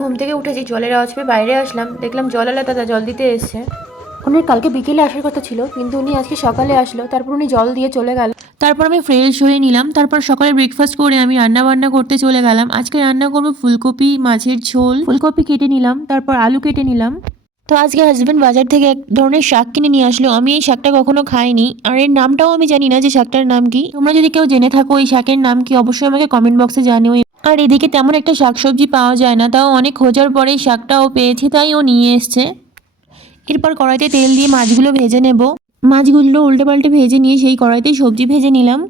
ঘুম থেকে উঠেছি, জলের আওয়াজ পেয়ে বাইরে আসলাম, দেখলাম জলওয়ালা দাদা জল দিতে এসছে। উনি কালকে বিকেলে আসার কথা ছিল, কিন্তু উনি আজকে সকালে আসলো, তারপর উনি জল দিয়ে চলে গেল। তারপর আমি ফ্রেশ হয়ে নিলাম, তারপর সকালে ব্রেকফাস্ট করে আমি রান্না বান্না করতে চলে গেলাম। আজকে রান্না করবো ফুলকপি মাছের ঝোল। ফুলকপি কেটে নিলাম, তারপর আলু কেটে নিলাম। তো আজকে হাজবেন্ড বাজার থেকে এক ধরনের শাক কিনে নিয়ে আসলো। আমি এই শাকটা কখনো খাইনি, আর এর নামটাও আমি জানি না যে শাকটার নাম কি। তোমরা যদি কেউ জেনে থাকো এই শাকের নাম কি, অবশ্যই আমাকে কমেন্ট বক্সে জানিও। আর এদিকে তেমন একটা শাকসবজি পাওয়া যায় না, তাও অনেক খোঁজার পরে শাকটাও পেয়েছি, তাই ও নিয়ে এসছে। এরপর কড়াইতে তেল দিয়ে মাছগুলো ভেজে নেব। মাছগুলো উল্টে পাল্টে ভেজে নিয়ে সেই কড়াইতেই সবজি ভেজে নিলাম।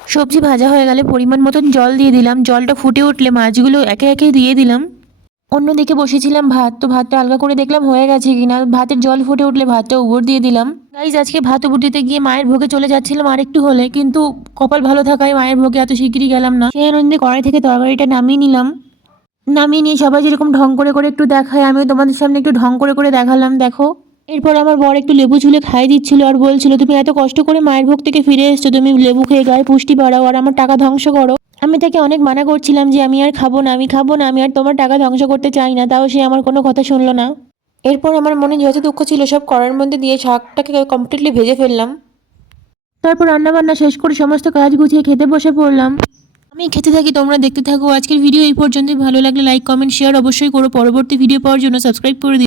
সবজি ভাজা হয়ে গেলে পরিমাণ মতন জল দিয়ে দিলাম। জলটা ফুটে উঠলে মাছগুলো একে একে দিয়ে দিলাম। অন্যদিকে বসেছিলাম ভাত, তো ভাতটা আলগা করে দেখলাম হয়ে গেছে কিনা। ভাতের জল ফুটে উঠলে ভাতটা উপর দিয়ে দিলাম। গাইজ, আজকে ভাত উপর দিতে গিয়ে মায়ের ভোগে চলে যাচ্ছিলাম আর একটু হলে, কিন্তু কপাল ভালো থাকায় মায়ের ভোগে এত শিগগিরই গেলাম না। সেই আনন্দে কড়াই থেকে তরকারিটা নামিয়ে নিলাম। নামিয়ে নিয়ে সবাই যেরকম ঢং করে করে একটু দেখায়, আমিও তোমাদের সামনে একটু ঢং করে করে দেখালাম, দেখো। এরপর আমার বর একটু লেবু ঝুলে খাই দিচ্ছিল আর বলছিল, তুমি এত কষ্ট করে মায়ের ভোগ থেকে ফিরে এসছো, তুমি লেবু খেয়ে গায়ে পুষ্টি বাড়াও আর আমার টাকা ধ্বংস করো। আমি তাকে অনেক মানা করছিলাম যে আমি আর খাবো না, আমি খাবো না, আমি আর তোমার টাকা ধ্বংস করতে চাই না, তাও সে আমার কোনো কথা শুনলো না। এরপর আমার মনে যত দুঃখ ছিল সব কড়াইয়ের মধ্যে দিয়ে শাকটাকে কমপ্লিটলি ভেজে ফেললাম। তারপর রান্না বান্না শেষ করে সমস্ত কাজ গুছিয়ে খেতে বসে পড়লাম। আমি খেতে থাকি, তোমরা দেখতে থাকো। আজকের ভিডিও এই পর্যন্তই। ভালো লাগলে লাইক কমেন্ট শেয়ার অবশ্যই করো। পরবর্তী ভিডিও পাওয়ার জন্য সাবস্ক্রাইব করে দিও।